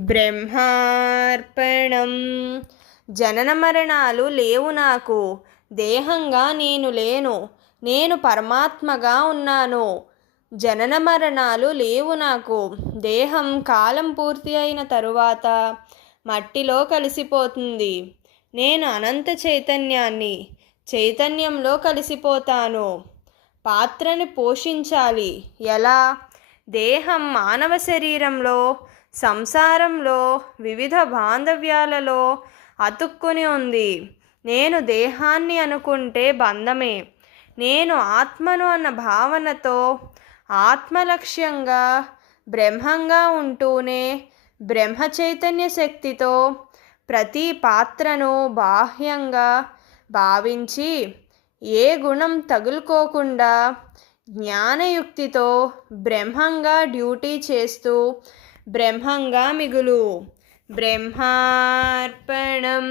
బ్రహ్మార్పణం. జనన మరణాలు లేవు నాకు, దేహంగా నేను లేను, నేను పరమాత్మగా ఉన్నాను. జనన మరణాలు లేవు నాకు, దేహం కాలం పూర్తి అయిన తరువాత మట్టిలో కలిసిపోతుంది. నేను అనంత చైతన్యాన్ని, చైతన్యంలో కలిసిపోతాను. పాత్రని పోషించాలి ఎలా? దేహం మానవ శరీరంలో, సంసారంలో, వివిధ బాంధవ్యాలలో అతుక్కుని ఉంది. నేను దేహాన్ని అనుకుంటే బంధమే. నేను ఆత్మను అన్న భావనతో ఆత్మలక్ష్యంగా బ్రహ్మంగా ఉంటూనే బ్రహ్మ చైతన్య శక్తితో ప్రతి పాత్రను బాహ్యంగా భావించి ఏ గుణం తగులుకోకుండా జ్ఞానయుక్తితో బ్రహ్మంగా డ్యూటీ చేస్తూ బ్రహ్మంగా మిగులు. బ్రహ్మార్పణం.